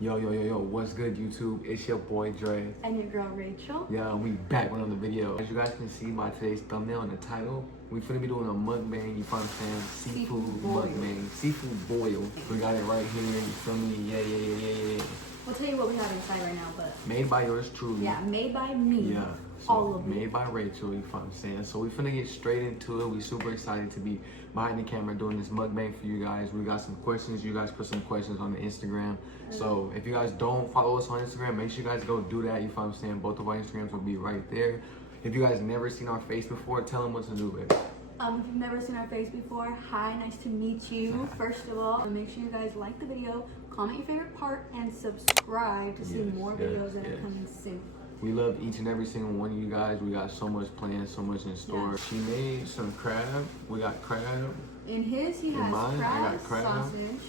Yo, what's good, YouTube? It's your boy, Dre. And your girl, Rachel. Yeah, we back with another video. As you guys can see by today's thumbnail and the title, we finna be doing a mukbang, you feel what I'm saying? Seafood mukbang, seafood boil. We got it right here, you feel me? Yeah. We'll tell you what we have inside right now, but... Made by yours truly. Yeah, made by me. Yeah. So all of it. Made by Rachel, you feel what I'm saying? So we finna get straight into it. We super excited to be behind the camera doing this mukbang for you guys. We got some questions. You guys put some questions on the Instagram. So if you guys don't follow us on Instagram, make sure you guys go do that. You feel what I'm saying? Both of our Instagrams will be right there. If you guys never seen our face before, tell them what to do, baby. If you've never seen our face before, hi, nice to meet you. First of all, make sure you guys like the video, comment your favorite part, and subscribe to see more videos that are coming soon. We love each and every single one of you guys. We got so much planned, so much in store. She made some crab. We got crab. In his, he has mine, crab, I got crab, sausage,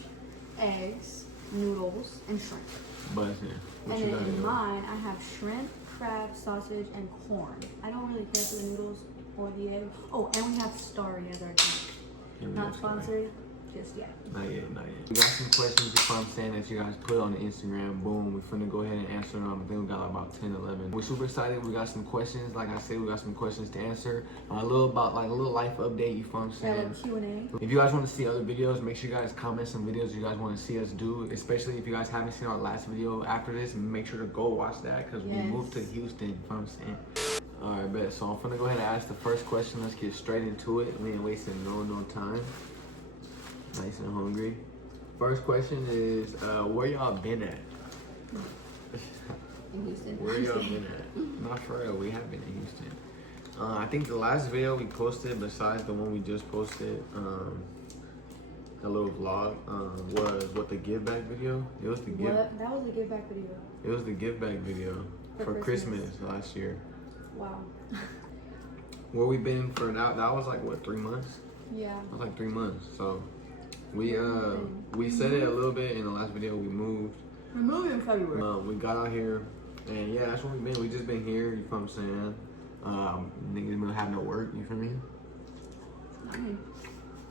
eggs, noodles, and shrimp. But what And you then got in mine, I have shrimp, crab, sausage, and corn. I don't really care for the noodles or the egg. Oh, and we have Starry as our drink. Not sponsored, just yet. Not yet. We got some questions, you know what I'm saying, that you guys put on the Instagram. Boom, we're finna go ahead and answer them. I think we got like about 10, 11. We're super excited. We got some questions. Like I said, we got some questions to answer. A little life update, you know what I'm saying? Yeah, like Q&A. If you guys want to see other videos, make sure you guys comment some videos you guys want to see us do. Especially if you guys haven't seen our last video after this, make sure to go watch that because we moved to Houston, you know what I'm saying? Alright, bet. So I'm finna go ahead and ask the first question. Let's get straight into it. We ain't wasting no time. Nice and hungry. First question is, where y'all been at? In Houston. Where y'all been at? Not for real, we have been in Houston. I think the last video we posted, besides the one we just posted, a little vlog, was what, the give back video? It was the give. What? That was a give back video. It was the give back video for Christmas last year. Wow. Where we been for now? That was like what, 3 months? Yeah. It was like 3 months. So we said it a little bit in the last video. We moved. We moved in February. We got out here, and yeah, that's where we've been. We just been here. You feel what I'm saying? Niggas been having to work. You feel me?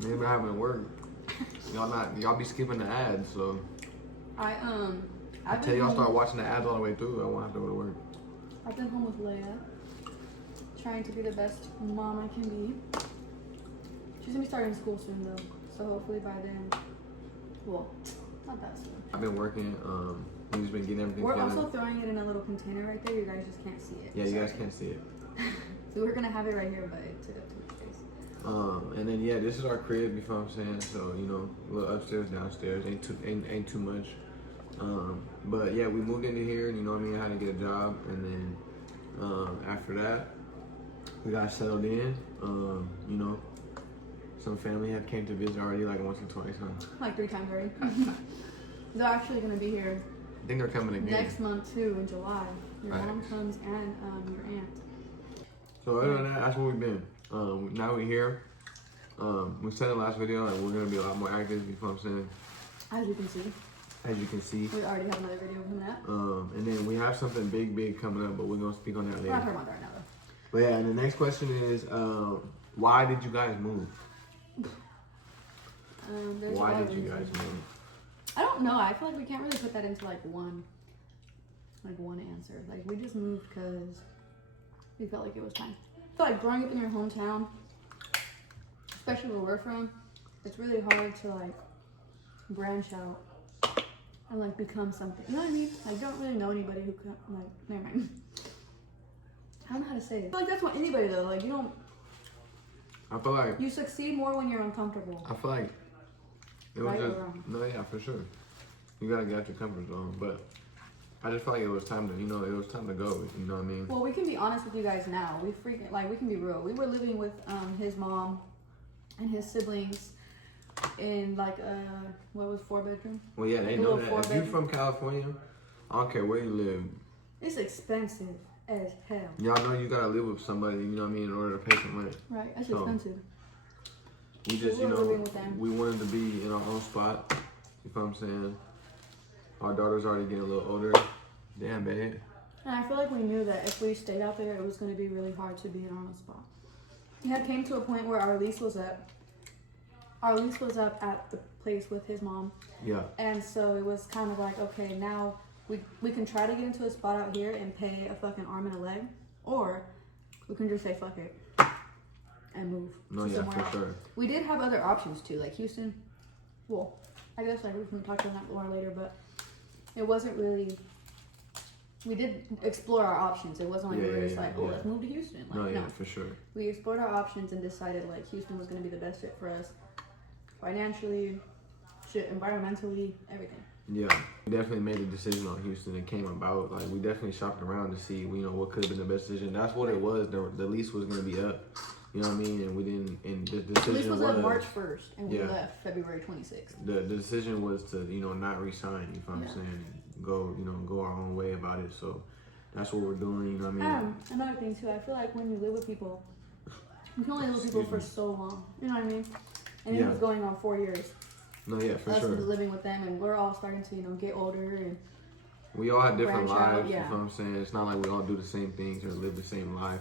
Niggas been having to work. Y'all be skipping the ads. So I tell y'all start watching the ads all the way through. I won't have to go to work. I've been home with Leia, trying to be the best mom I can be. She's gonna be starting school soon though, so hopefully by then, well, not that soon. I've been working, we've just been getting everything We're together. also throwing it in a little container right there, you guys just can't see it. Yeah, you guys can't see it. So we're gonna have it right here, but it took up too much space. And then yeah, this is our crib, you feel what I'm saying? So, you know, a little upstairs, downstairs, ain't too much. But yeah, we moved into here, you know what I mean? I had to get a job, and then after that, we got settled in. You know, some family have came to visit already, like once or twice, huh? Like 3 times already. They're actually gonna be here. I think they're coming again. Next month too, in July. Your mom comes and your aunt. So other than that, that's where we've been. Now we're here. We said in the last video that we're gonna be a lot more active, you know what I'm saying? As you can see. As you can see. We already have another video coming up. And then we have something big coming up, but we're gonna speak on that later. We're not talking about that right now though. But yeah, and the next question is, why did you guys move? Why did you guys move? I don't know. I feel like we can't really put that into like one answer. Like we just moved because we felt like it was time. I feel like growing up in your hometown, especially where we're from, it's really hard to like branch out and like become something. You know what I mean? Like you don't really know anybody who can, like, never mind. I don't know how to say it. I feel like that's what anybody though. Like you don't. I feel like you succeed more when you're uncomfortable. I feel like it was right just or wrong? no, yeah, for sure. You gotta get out your comfort zone, but I just felt like it was time to, you know, it was time to go. You know what I mean? Well, we can be honest with you guys now. We can be real. We were living with his mom and his siblings in like what was 4-bedroom? Well, yeah, they know that. If you're from California, I don't care where you live. It's expensive as hell. Y'all know you gotta live with somebody, you know what I mean, in order to pay some rent. Right, that's expensive. We just, you know, we wanted to be in our own spot. You know what I'm saying? Our daughter's already getting a little older. Damn, babe. And I feel like we knew that if we stayed out there, it was going to be really hard to be in our own spot. It had came to a point where our lease was up. our lease was up at the place with his mom. Yeah. And so it was kind of like, okay, now we can try to get into a spot out here and pay a fucking arm and a leg, or we can just say fuck it and move to somewhere else. Sure. We did have other options too, like Houston. Well, I guess like we can talk about that more later, but it wasn't really. We did explore our options. It wasn't like we were just like, oh, let's move to Houston. Like, no, for sure. We explored our options and decided like Houston was going to be the best fit for us, financially, shit, environmentally, everything. Yeah, we definitely made a decision on Houston. It came about, like, we definitely shopped around to see, you know, what could have been the best decision. That's what it was. The lease was going to be up, you know what I mean? And we didn't, and the decision was... The lease was up March 1st, and we left February 26th. The decision was to, you know, not re-sign, you know what I'm saying? Go, you know, go our own way about it. So that's what we're doing, you know what I mean? Another thing, too, I feel like when you live with people, you can only live with people for so long, you know what I mean? And it was going on 4 years. No, yeah, for us sure. living with them, and we're all starting to, you know, get older, and we all have different lives, out, you know what I'm saying? It's not like we all do the same things or live the same life,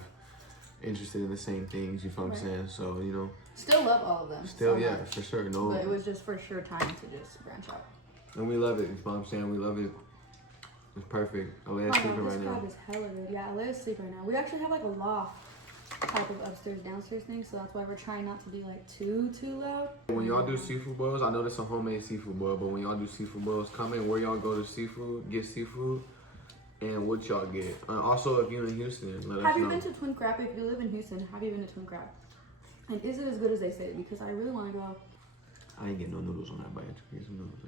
interested in the same things, you know what I'm saying? So, you know. Still love all of them. Still, so much. For sure. No. But it was just for sure time to just branch out. And we love it, you know what I'm saying? We love it. It's perfect. Alea's sleeping right now. This crowd is hella good. Yeah, Alea's sleeping right now. We actually have like a loft type of upstairs downstairs thing, so that's why we're trying not to be like too loud. When y'all do seafood boils, I know this is a homemade seafood boil, but when y'all do seafood boils, comment where y'all go to seafood, get seafood, and what y'all get. Also, if you're in Houston, let us know. Have you been to Twin Crab? If you live in Houston, have you been to Twin Crab? And is it as good as they say? Because I really want to go. I ain't getting no noodles on that bite. Get some noodles.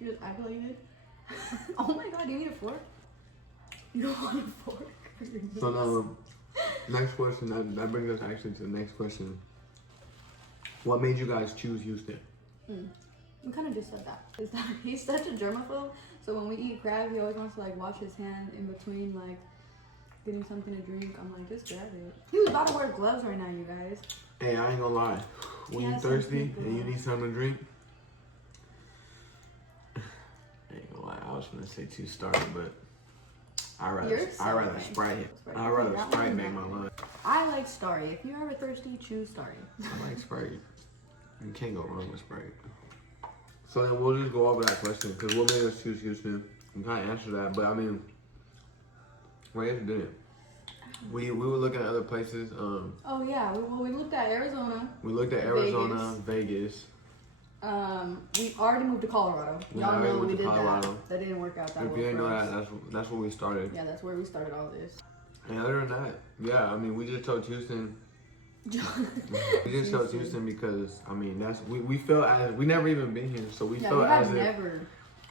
You just act like you did? Oh my god, do you need a fork? You don't want a fork? So now, next question, that brings us actually to the next question. What made you guys choose Houston? We kind of just said that. Is that he's such a germaphobe, so when we eat crab, he always wants to like wash his hand in between like getting something to drink. I'm like, just grab it. He was about to wear gloves right now, you guys. Hey, I ain't gonna lie. When you're thirsty and you need something to drink, I ain't gonna lie, I was gonna say 2 Starry, but I'd rather Sprite. I'd rather Sprite make my lunch. I like Starry. If you're ever thirsty, choose Starry. I like Sprite. You can't go wrong with Sprite. So then we'll just go over that question, because what made us choose Houston? You kind of answered that, but I mean, well, yes, didn't. We were looking at other places. Oh yeah, we looked at Arizona. We looked at Arizona, Vegas. We already moved to Colorado. Y'all know we did that. That didn't work out that well. If you didn't know that, that's where we started. Yeah, that's where we started all this. And other than that, yeah, I mean, we just chose Houston. We just chose Houston because, I mean, that's we felt as we never even been here, so we felt as if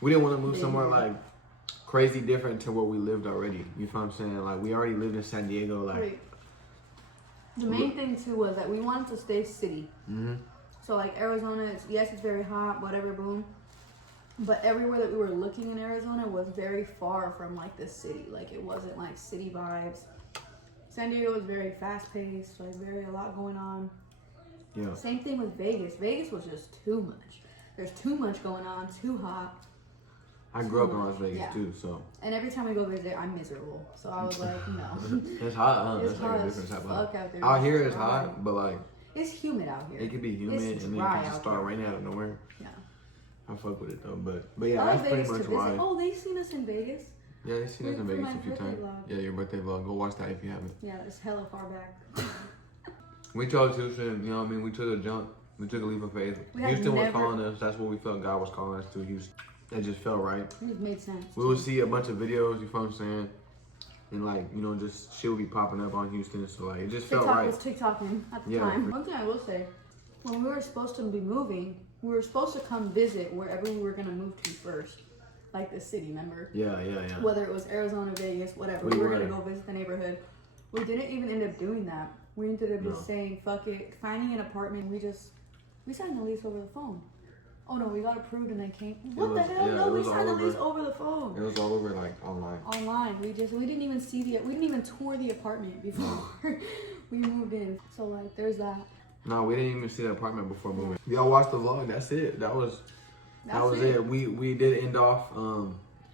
we didn't want to move somewhere like crazy different to where we lived already. You know what I'm saying? Like, we already lived in San Diego. Like, the main thing too was that we wanted to stay city. So like Arizona, it's very hot, whatever, boom. But everywhere that we were looking in Arizona was very far from like the city. Like, it wasn't like city vibes. San Diego was very fast paced, like a lot going on. Yeah. Same thing with Vegas. Vegas was just too much. There's too much going on, too hot. I grew up in Las Vegas too, so. And every time we go visit, I'm miserable. So I was like, no. It's hot, huh? It's hot as fuck out there. Out here it's hot, but like. It's humid out here. It could be humid and then it can just start raining out of nowhere. Yeah. I fuck with it though, but yeah, that's pretty much why. Oh, they seen us in Vegas. Yeah, they seen us in Vegas a few times. Yeah, your birthday vlog. Go watch that if you haven't. Yeah, it's hella far back. We chose Houston, you know what I mean? We took a jump. We took a leap of faith. Houston was calling us. That's what we felt God was calling us to, Houston. It just felt right. It made sense. We would see a bunch of videos, you know what I'm saying? And like, you know, just shit would be popping up on Houston. So like, it just felt right. TikTok was TikToking at the time. One thing I will say, when we were supposed to be moving, we were supposed to come visit wherever we were going to move to first. Like the city, remember? Yeah. Whether it was Arizona, Vegas, whatever. We were going to go visit the neighborhood. We didn't even end up doing that. We ended up just saying, fuck it, finding an apartment. We signed the lease over the phone. Oh no, we got approved and then came. What the hell? No, we signed the lease over the phone. It was all over like online. Online. We didn't even we didn't even tour the apartment before we moved in. So like, there's that. No, we didn't even see the apartment before moving. Y'all watched the vlog. That's it. That was it. We did end off.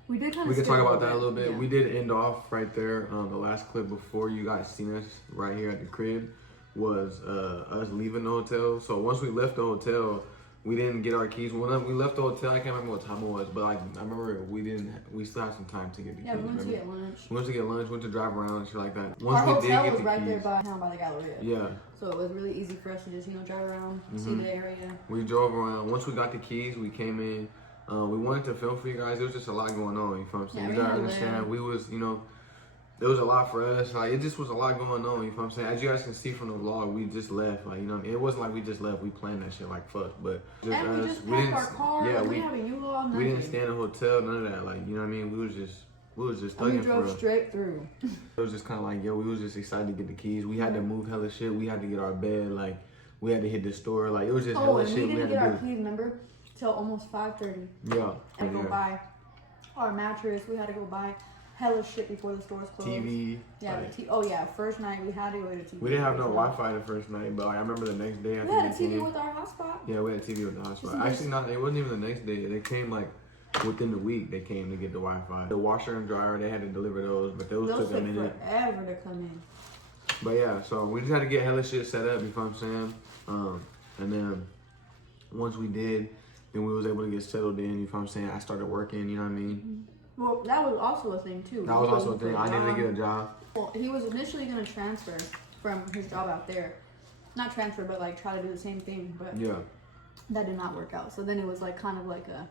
We did kind of. We could talk about that a little bit. Yeah. We did end off right there. The last clip before you guys seen us right here at the crib. was us leaving the hotel. So once we left the hotel, we didn't get our keys. When we left the hotel, I can't remember what time it was, but like I remember we still had some time to get the keys. Yeah, we went to get lunch. We went to get lunch, went to drive around and shit like that. Our hotel was right there by the Galleria. Yeah. So it was really easy for us to just, drive around, see the area. We drove around. Once we got the keys, we came in. We wanted to film for you guys. There was just a lot going on. You feel what I'm saying? Yeah, you gotta understand. We was, there was a lot for us. Like, it just was a lot going on. You feel what I'm saying? As you guys can see from the vlog, we just left. Like, it wasn't like we just left. We planned that shit like fuck. But just and us. We just packed our car. Yeah, we didn't have a U-Haul, nothing. We didn't stay in a hotel. None of that. Like, you know what I mean? We was just thugging. We drove straight through. It was just kind of like, we was just excited to get the keys. We had to move hella shit. We had to get our bed. Like, we had to hit the store. Like, it was just hella shit. We didn't get our keys, remember? Till almost 5:30. Yeah. We had to go buy our mattress. We had to go buy hella shit before the stores closed. TV. Yeah, first night we had to go to TV. We didn't have no Wi-Fi the first night, but I remember the next day. We had a TV with our hotspot. Yeah, we had a TV with the hotspot. Actually, it wasn't even the next day. They came like within the week. They came to get the Wi-Fi. The washer and dryer, they had to deliver those, but those took a minute. Forever to come in. But yeah, so we just had to get hella shit set up. You know what I'm saying? And then once we did, then we was able to get settled in. You know what I'm saying? I started working. You know what I mean? Well, that was also a thing too. That was also a thing. I needed to get a job. Well, he was initially gonna transfer from his job out there, not transfer, but like try to do the same thing. But yeah, that did not work out. So then it was like kind of like a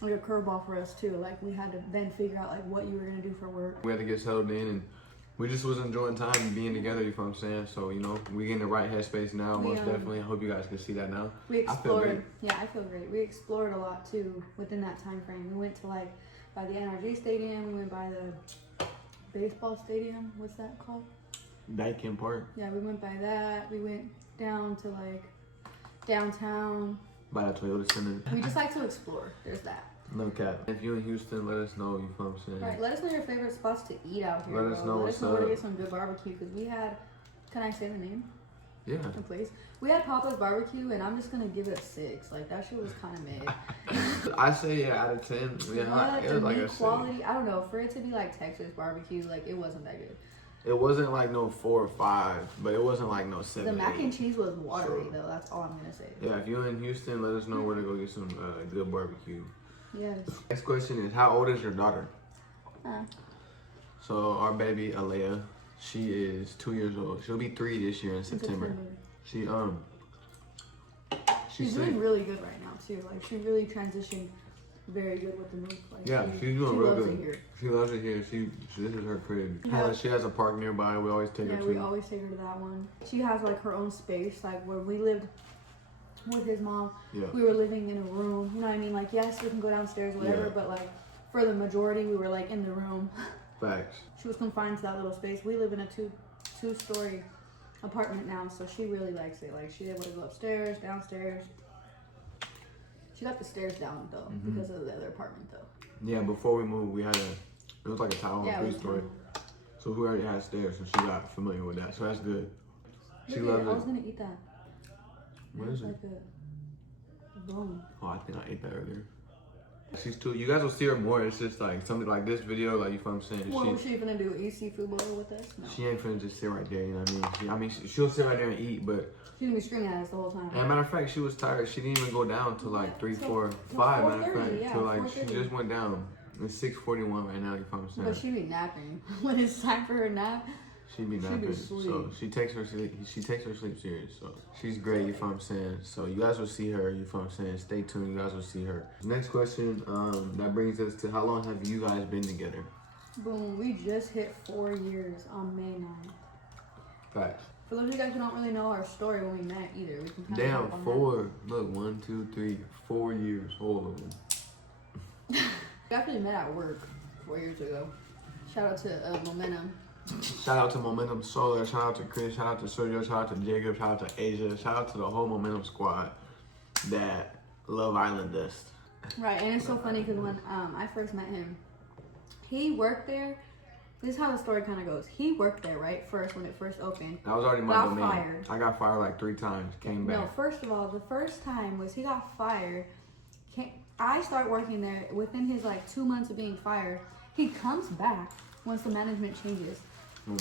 curveball for us too. Like we had to then figure out like what you were gonna do for work. We had to get settled in, and we just was enjoying time being together. You know what I'm saying? So we in the right headspace now. Most definitely. I hope you guys can see that now. We explored. I feel great. We explored a lot too within that time frame. We went to like by the NRG stadium. We went by the baseball stadium. What's that called? Daikin Park. Yeah, we went by that. We went down to like downtown. By the Toyota Center. We just like to explore. There's that. No cap. If you're in Houston, let us know. You know what I'm saying? All right, let us know your favorite spots to eat out here. Let us know what's up. Where to get some good barbecue, because we had. Can I say the name? Yeah. The place. We had Papa's Barbecue, and I'm just gonna give it a 6. Like that shit was kind of mid. I say out of 10. Yeah, it was like a quality. 6. I don't know. For it to be like Texas barbecue, like it wasn't that good. It wasn't like no 4 or 5, but it wasn't like no 7. The mac and cheese was watery though. That's all I'm gonna say. Yeah, if you're in Houston, let us know where to go get some good barbecue. Yes. Next question is, how old is your daughter? Huh. So our baby Alea, she is 2 years old. She'll be 3 this year in September. She's doing really good right now too. Like she really transitioned very good with the move. Like, yeah, she's doing real good. It here. She loves it here. This is her crib. Yeah. She has a park nearby. We always take her to. Yeah, we always take her to that one. She has like her own space. Like when we lived with his mom, we were living in a room. You know what I mean? Like yes, we can go downstairs, whatever. But like for the majority, we were like in the room. Facts. She was confined to that little space. We live in a two-story apartment now, so she really likes it. Like she's able to go upstairs, downstairs. She got the stairs down though because of the other apartment though. Yeah, before we moved, it was like a townhome 3-story. So we already had stairs, so she got familiar with that. So that's good. She loves it. I was gonna eat that. What is it? Like a bone. Oh, I think I ate that earlier. She's 2. You guys will see her more. It's just like something like this video, like you know what I'm saying. What was she gonna do? Eat seafood bowl with us? No. She ain't finna just sit right there. You know what I mean? She'll sit right there and eat, but she's gonna be screaming at us the whole time. as a matter of fact, she was tired. She didn't even go down to like 3, 4, 5. Matter of fact, so like she just went down. It's 6:41 right now. You know what I'm saying? But she be napping when it's time for her nap. She be napping, so she takes her sleep serious. So she's great, you know what I'm saying? So you guys will see her, you know what I'm saying? Stay tuned, you guys will see her. Next question, that brings us to how long have you guys been together? Boom, we just hit 4 years on May 9th. Facts. For those of you guys who don't really know our story when we met either, we can damn, 4. Look, 1, 2, 3, 4 years, all of them. We actually met at work 4 years ago. Shout out to Momentum. Shout out to Momentum Solar, shout out to Chris, shout out to Sergio, shout out to Jacob, shout out to Asia, shout out to the whole Momentum squad that Love Island us. Right, and it's so funny because when I first met him, he worked there. This is how the story kind of goes. He worked there, right, first when it first opened. That was already my domain. Fired. I got fired like 3 times, came back. No, first of all, the first time was he got fired. I started working there within his like 2 months of being fired. He comes back once the management changes.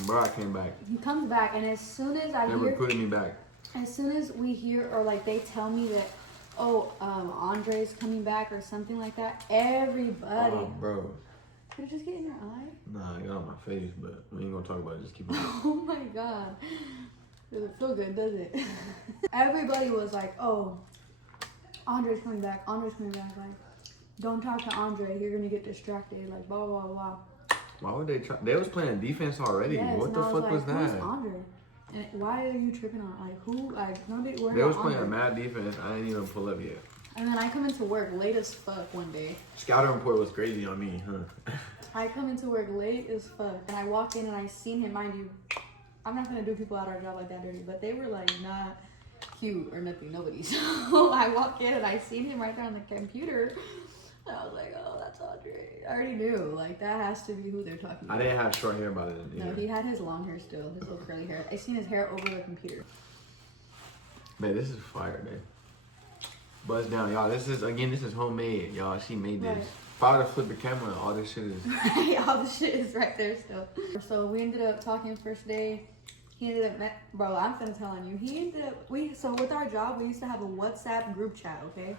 Bro, I came back. He comes back, and as soon as I They recruited me back. as soon as we hear, or like they tell me that, oh, Andre's coming back or something like that, everybody. Oh, bro. Did it just get in your eye? Nah, it got on my face, but we ain't gonna talk about it. Just keep it. Oh my god. Doesn't feel good, does it? Everybody was like, oh, Andre's coming back. Andre's coming back. Like, don't talk to Andre. You're gonna get distracted. Like, blah, blah, blah. Why would they try? They was playing defense already. Yes, What the fuck was that? Who's Andre? And why are you tripping on? Like, who? Like, nobody. They was playing mad defense. I didn't even pull up yet. And then I come into work late as fuck one day. Scouting report was crazy on me, huh? I come into work late as fuck, and I walk in and I seen him. Mind you, I'm not gonna do people at our job like that dirty, but they were like not cute or nothing, nobody. So I walk in and I seen him right there on the computer. And I was like, oh, that's Andre. I already knew, like, that has to be who they're talking about. I didn't have short hair by then. No, he had his long hair still, his little curly hair. I seen his hair over the computer. Man, this is fire, man. Buzz down, y'all. This is homemade, y'all. She made this. Right. If I would have flipped the camera, all this shit is. All the shit is right there still. So we ended up talking first day. He ended up, bro, I'm gonna telling you. He ended up, so with our job, we used to have a WhatsApp group chat, okay?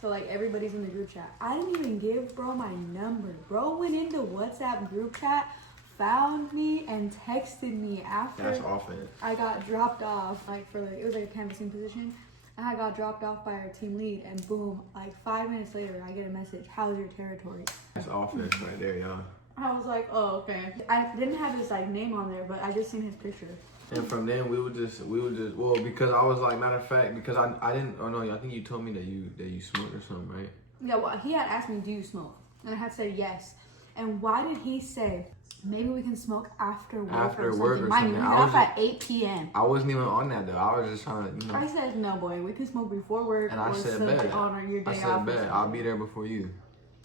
So like everybody's in the group chat. I didn't even give bro my number. Bro went into WhatsApp group chat, found me, and texted me after. That's offense. I got dropped off, like it was like a canvassing position. I got dropped off by our team lead, and boom, like 5 minutes later, I get a message, how's your territory? That's offense right there, y'all. I was like, oh, okay. I didn't have his like name on there, but I just seen his picture. And from then we would just, well, because I was like, matter of fact, because I didn't, oh no, I think you told me that you smoked or something, right? Yeah, well, he had asked me, do you smoke? And I had said yes. And why did he say, maybe we can smoke after work After or work something? or Mind you, something. we got off at 8 p.m. I wasn't even on that though. I was just trying to, I said, no, boy, we can smoke before work. And I said, bet. On your day I said, off. bet. I'll be there before you.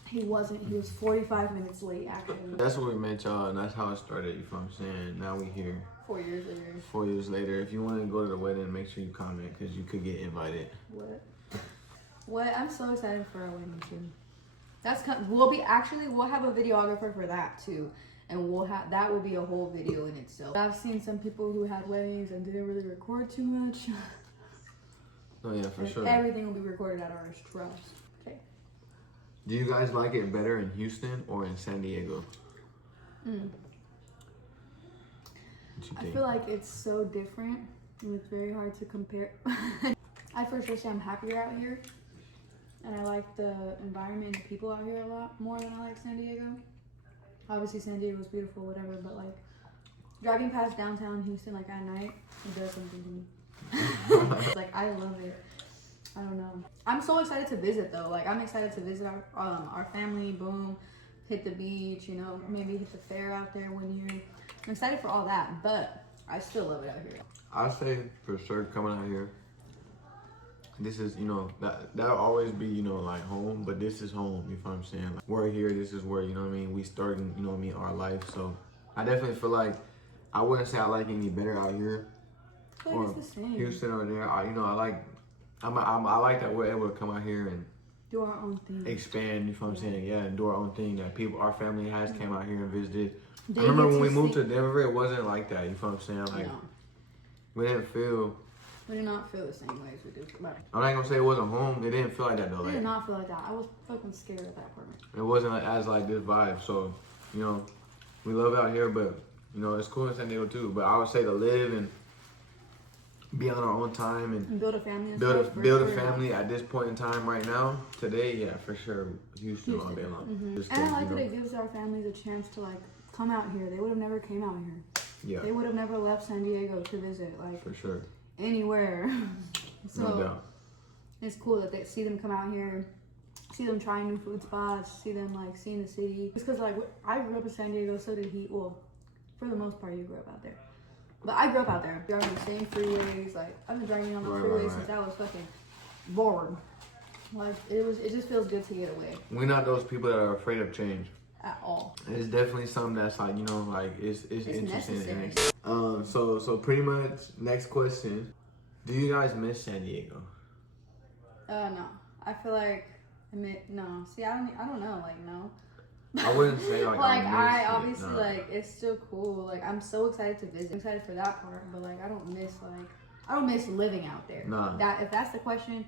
He wasn't. He was 45 minutes late, actually. That's what we met, y'all, and that's how it started, you feel what I'm saying? Now we here. 4 years later. 4 years later. If you want to go to the wedding, make sure you comment, because you could get invited. What? I'm so excited for our wedding, too. We'll have a videographer for that, too. And that will be a whole video in itself. I've seen some people who had weddings and didn't really record too much. Oh, yeah, for sure. Everything will be recorded at ours, trust. Okay. Do you guys like it better in Houston or in San Diego? I feel like it's so different, and it's very hard to compare. I for sure say I'm happier out here, and I like the environment and people out here a lot more than I like San Diego. Obviously, San Diego is beautiful, whatever, but like driving past downtown Houston like at night, it does something to me. Like I love it. I don't know. I'm so excited to visit though. Like I'm excited to visit our family. Boom, hit the beach. You know, maybe hit the fair out there one year. I'm excited for all that, but I still love it out here. I say for sure coming out here. This is, you know, that'll always be, you know, like home, but this is home, you know what I'm saying? Like, we're here, this is where, you know what I mean, we starting, you know what I mean, our life. So I definitely feel like, I wouldn't say I like any better out here. I feel like it's the same. Houston or there. I like that we're able to come out here and do our own thing. Expand, you know what I'm saying? Yeah, and do our own thing. That people, our family has came out here and visited. They I remember when we see- moved to Denver, it wasn't like that, you know what I'm saying? Like, No. we didn't feel, We did not feel the same way as we do. But I'm not gonna say it wasn't home, it didn't feel like that though. I Like, did not feel like that. I was fucking scared of that apartment. it wasn't like, as like this vibe. So, you know, we love out here, but you know, it's cool in San Diego too. But I would say to live and be on our own time and build a family. And build stuff, a for sure. family at this point in time right now. Today, yeah, for sure, Houston all day long. Mm-hmm. Just And I 'cause, like you that know, it gives our families a chance to like come out here. They would have never came out here. yeah, They would have never left San Diego to visit like for sure, anywhere. So no doubt. it's cool that they see them come out here, see them trying new food spots, see them like seeing the city. It's because like I grew up in San Diego, so did he. Well, for the most part, you grew up out there. But I grew up out there, driving the same freeways. Like I've been driving on the freeways since I was fucking born. Like it just feels good to get away We're not those people that are afraid of change. at all. It's definitely something that's like, you know, like it's interesting. necessary. So pretty much next question. Do you guys miss San Diego? No. I feel like no. See, I don't know. Like no. I wouldn't say like I obviously like it's still cool. Like I'm so excited to visit. I'm excited for that part, but like I don't miss living out there. Nah. That if that's the question.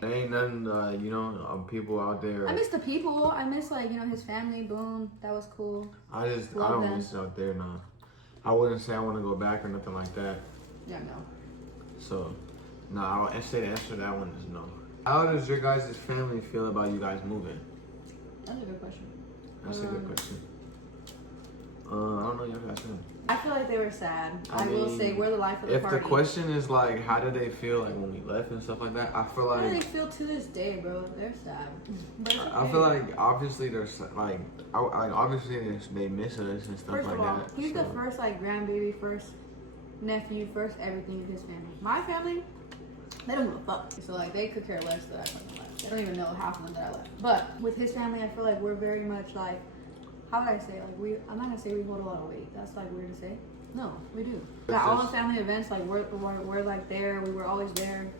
There ain't nothing, you know, people out there. I miss the people. I miss like you know his family. Boom, that was cool. I don't miss it out there. Nah. I wouldn't say I want to go back or nothing like that. Yeah, no. So, nah, I'll say the answer to that one is no. How does your guys' family feel about you guys moving? That's a good question. That's a good question. I don't know your guys' family. I feel like they were sad. I will say we're the life of the party. If the question is like, how did they feel like when we left and stuff like that? I feel like. How do they feel to this day, bro? They're sad. Okay. I feel like obviously they're like, obviously they miss us and stuff first like of all, that. He's the first like grandbaby, first nephew, first everything in his family. My family, they don't give a fuck. So like they could care less that I fucking left. They don't even know half of them that I left. But with his family, I feel like we're very much like. How would I say? Like I'm not gonna say we hold a lot of weight. That's like weird to say. No, we do. At all the family events, like we're like there. We were always there.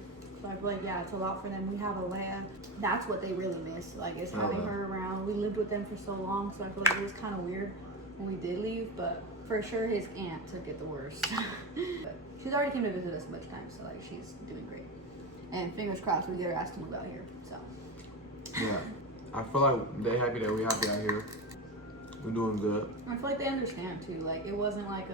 So I feel like yeah, it's a lot for them. We have a Leia. That's what they really miss. Like is having her around. We lived with them for so long, so I feel like it was kind of weird when we did leave. But for sure, his aunt took it the worst. But she's already came to visit us a bunch of times, so like she's doing great. And fingers crossed, we get her asked to move out here. So yeah, I feel like they're happy that we happy out here. We're doing good. I feel like they understand too. Like it wasn't like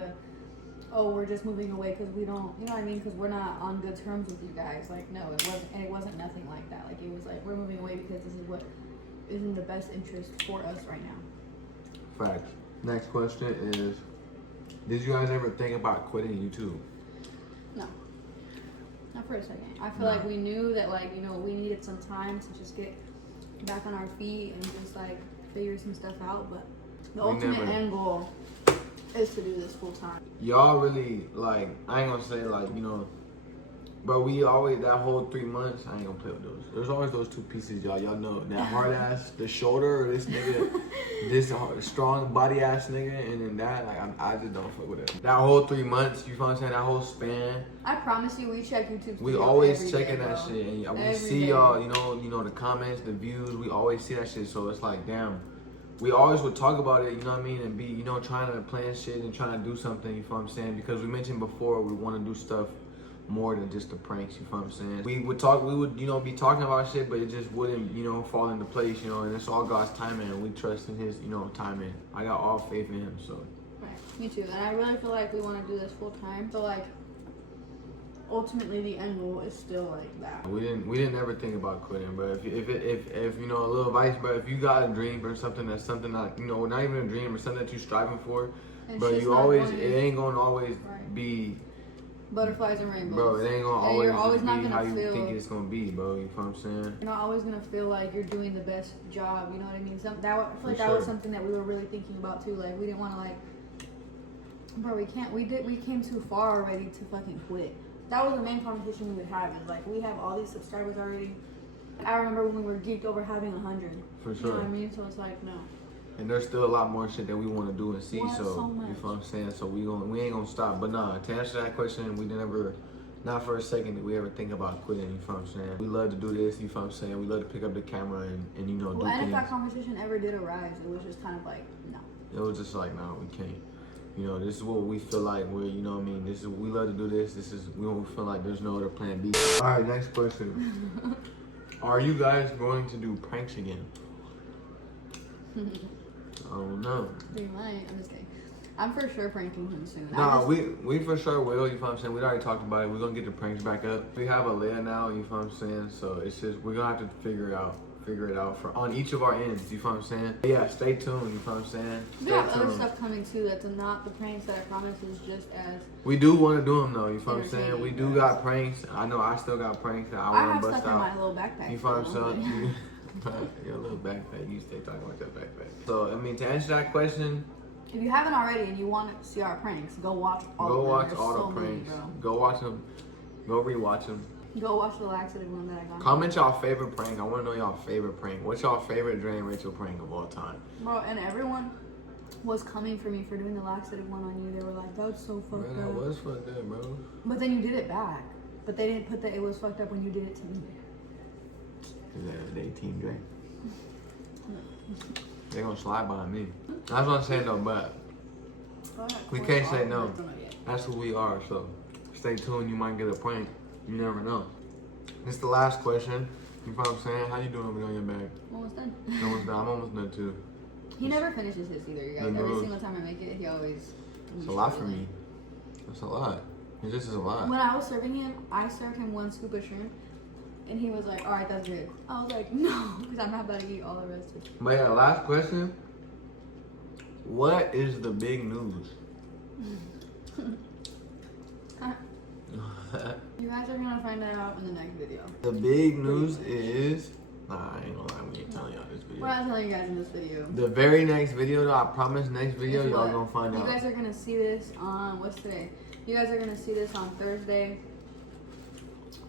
oh, we're just moving away because we don't, you know what I mean? Because we're not on good terms with you guys. Like no, it wasn't nothing like that. Like it was like we're moving away because this is what is in the best interest for us right now. Facts. Next question is, did you guys ever think about quitting YouTube? No, not for a second. I feel like we knew that like you know we needed some time to just get back on our feet and just like figure some stuff out, but. The ultimate end goal is to do this full time. Y'all really, like, I ain't gonna say, like, you know, but we always, that whole 3 months, I ain't gonna play with those. There's always those two pieces, y'all. Y'all know, that hard ass, the shoulder, or this nigga, this strong body ass nigga, and then that, like, I just don't fuck with it. That whole 3 months, you know what I'm saying? That whole span. I promise you, we check YouTube. We always checking that shit, and we see y'all, you know, the comments, the views, we always see that shit, so it's like, damn. We always would talk about it, you know what I mean, and be, you know, trying to plan shit and trying to do something, you know what I'm saying? Because we mentioned before, we want to do stuff more than just the pranks, you know what I'm saying? We would, you know, be talking about shit, but it just wouldn't, you know, fall into place, you know, and it's all God's timing, and we trust in his, you know, timing. I got all faith in him, so. Right, me too, and I really feel like we want to do this full time, so like, ultimately the end goal is still like that. We didn't ever think about quitting, but if you know, a little advice, but if you got a dream or something that's something that, you know, not even a dream or something that you're striving for, but you always, it ain't gonna always be butterflies and rainbows. Bro, it ain't gonna always, always be not gonna how you feel, think it's gonna be, bro. You know what I'm saying? You're not always gonna feel like you're doing the best job. You know what I mean? I feel like that was something that we were really thinking about too. Like we didn't want to like, bro, we came too far already to fucking quit. That was the main conversation we would have. Is like we have all these subscribers already. I remember when we were geeked over having 100. For sure. You know what I mean? So it's like no. And there's still a lot more shit that we want to do and see. So so you know what I'm saying? So we ain't gonna stop. But nah, to answer that question, we never, not for a second did we ever think about quitting. You know what I'm saying? We love to do this. You know what I'm saying? We love to pick up the camera and you know do things. And if that conversation ever did arise, it was just kind of like no. It was just like no, we can't. You know, this is what we feel like we're, you know what I mean? This is, we love to do this. This is, we don't feel like there's no other plan B. All right, next question. Are you guys going to do pranks again? I don't know. We might. I'm just kidding. I'm for sure pranking him soon. Nah, we for sure will, you know what I'm saying? We already talked about it. We're going to get the pranks back up. We have a Leia now, you know what I'm saying? So it's just, we're going to have to figure it out for on each of our ends, you know what I'm saying? Yeah, stay tuned, you know what I'm saying? We have other stuff coming too that's not the pranks that I promise is just as... We do want to do them though, you know what I'm saying? We do got pranks. I know I still got pranks that I want to bust out. I have stuff in my little backpack. You know what I'm saying? Your little backpack, you stay talking about that backpack. So, I mean, to answer that question... If you haven't already and you want to see our pranks, go watch all of them. Go watch all the pranks. Go watch them. Go rewatch them. Go watch the laxative one that I got. Comment y'all favorite prank. I want to know y'all favorite prank. What's y'all favorite Dre and Rachel prank of all time? Bro, and everyone was coming for me for doing the laxative one on you. They were like, that's so fucked up. That was fucked up, bro. But then you did it back. But they didn't put that it was fucked up when you did it to me. Cause that was 18 Dre. They're gonna slide by me. That's what I'm saying though, but we can't say no. That's who we are, so stay tuned. You might get a prank. You never know. This is the last question. You know what I'm saying? How you doing over there on your bag? Almost done. Almost done. I'm almost done too. He never finishes his either, you guys. Every single time I make it, he always... It's a lot for me. It's a lot. It just is a lot. When I was serving him, I served him 1 scoop of shrimp. And he was like, alright, that's good. I was like, no, because I'm not about to eat all the rest of it. But yeah, last question. What is the big news? You guys are gonna find that out in the next video. The big news is... Nah, I ain't gonna lie, we ain't telling y'all this video. We're not telling you guys in this video. The very next video though, I promise next video, y'all gonna find out. You guys are gonna see this on, what's today? You guys are gonna see this on Thursday.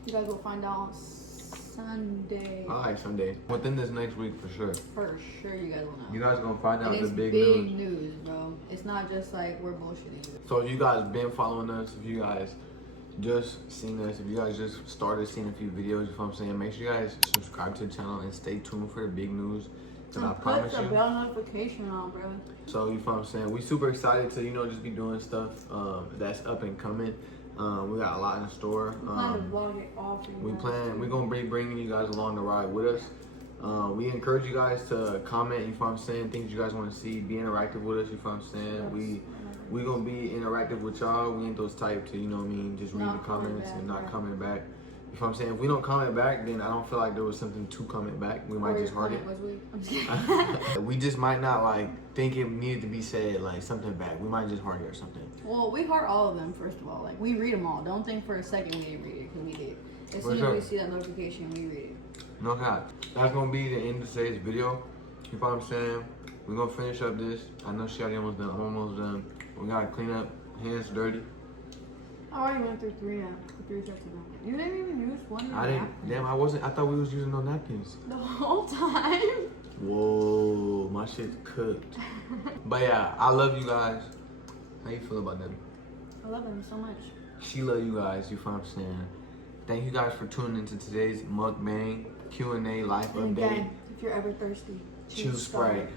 You guys will find out on Sunday. Alright, Sunday. Within this next week for sure. For sure you guys will know. You guys gonna find out and the big news. news. Bro. It's not just like we're bullshitting. So if you guys been following us, if you guys just seen us, if you guys just started seeing a few videos, you know what I'm saying, make sure you guys subscribe to the channel and stay tuned for the big news. And I promise you. Put the bell notification on, bro. So you know what I'm saying, we super excited to, you know, just be doing stuff that's up and coming. We got a lot in store. We plan to vlog it all for you. We're gonna be bringing you guys along the ride with us. We encourage you guys to comment, you know what I'm saying, things you guys want to see, be interactive with us, you know what I'm saying. We gonna be interactive with y'all. We ain't those type to, you know what I mean, just read the comments and not comment back. You know what I'm saying? If we don't comment back, then I don't feel like there was something to comment back. We might just heart it. We just might not like think it needed to be said, like something back. We might just heart it or something. Well, we heart all of them, first of all. Like, we read them all. Don't think for a second we didn't read it, because we did. As soon as we see that notification, we read it. No cap. That's gonna be the end of today's video. You know what I'm saying? We're gonna finish up this. I know she already almost done. I'm almost done. We gotta clean up. Hands dirty. I already went through three sets of napkins. You didn't even use one. I didn't. Napkin. Damn, I wasn't. I thought we was using no napkins. The whole time. Whoa, my shit's cooked. But yeah, I love you guys. How you feel about them? I love them so much. She love you guys. You feel what I'm saying? Thank you guys for tuning into today's mukbang Q&A life and update. Again, if you're ever thirsty, choose Sprite.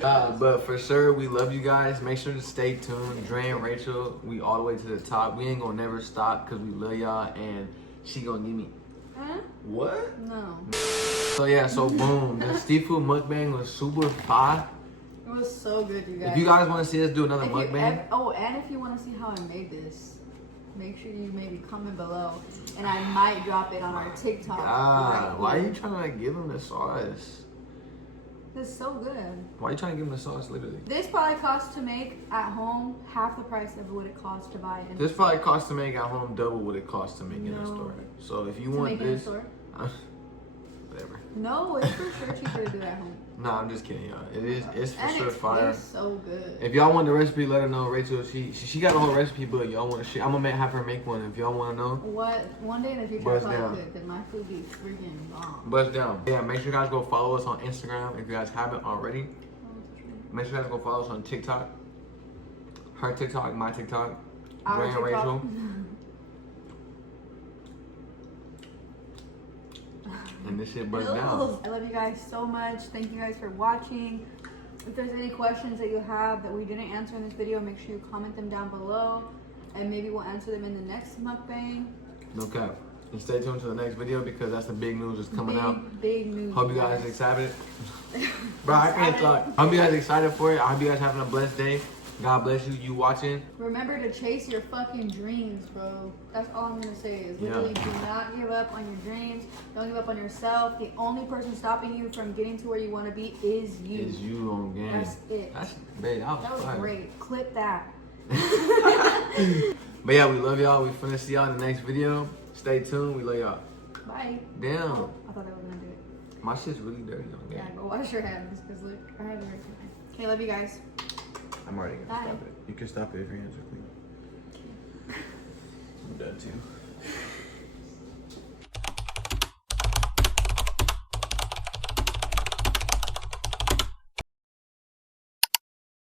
But for sure, we love you guys. Make sure to stay tuned. Dre and Rachel, we all the way to the top. We ain't gonna never stop because we love y'all, and she gonna give me. Huh? What? No. So yeah, so boom, the seafood mukbang was super fire. It was so good, you guys. If you guys want to see us do another mukbang, and if you want to see how I made this, make sure you maybe comment below, and I might drop it on our TikTok. God, why are you trying to like give them the sauce? It's so good. Why are you trying to give them the sauce, literally? This probably costs to make at home half the price of what it costs to buy it. This probably costs to make at home double what it costs to make in a store. So if you want this, whatever. No, it's for sure cheaper to do at home. Nah, I'm just kidding, y'all. It's for and sure fire. It's so good. If y'all want the recipe, let her know. Rachel, she got a whole recipe book. Y'all want to? I'm gonna have her make one. If y'all want to know. What? One day in the future, I probably could, because my food be freaking bomb. Bust down. Yeah, make sure you guys go follow us on Instagram if you guys haven't already. Make sure you guys go follow us on TikTok. Her TikTok, my TikTok. Dre and Rachel. And this shit buzzed down. I love you guys so much. Thank you guys for watching. If there's any questions that you have that we didn't answer in this video, make sure you comment them down below. And maybe we'll answer them in the next mukbang. No cap. And stay tuned to the next video because that's the big news that's coming out. Big news. Hope you guys excited. Bro, I can't talk. Hope you guys excited for it. I hope you guys having a blessed day. God bless you. You watching. Remember to chase your fucking dreams, bro. That's all I'm gonna say is literally do not give up on your dreams. Don't give up on yourself. The only person stopping you from getting to where you want to be is you. Is you on game. That's it. Babe, that was great. Clip that. But yeah, we love y'all. We finna see y'all in the next video. Stay tuned. We love y'all. Bye. Damn. Oh, I thought I was gonna do it. My shit's really dirty on game. Yeah, go wash your hands because look, I had to work today. Okay, love you guys. I'm already gonna stop Bye. it. You can stop it if your hands are clean. I'm done too.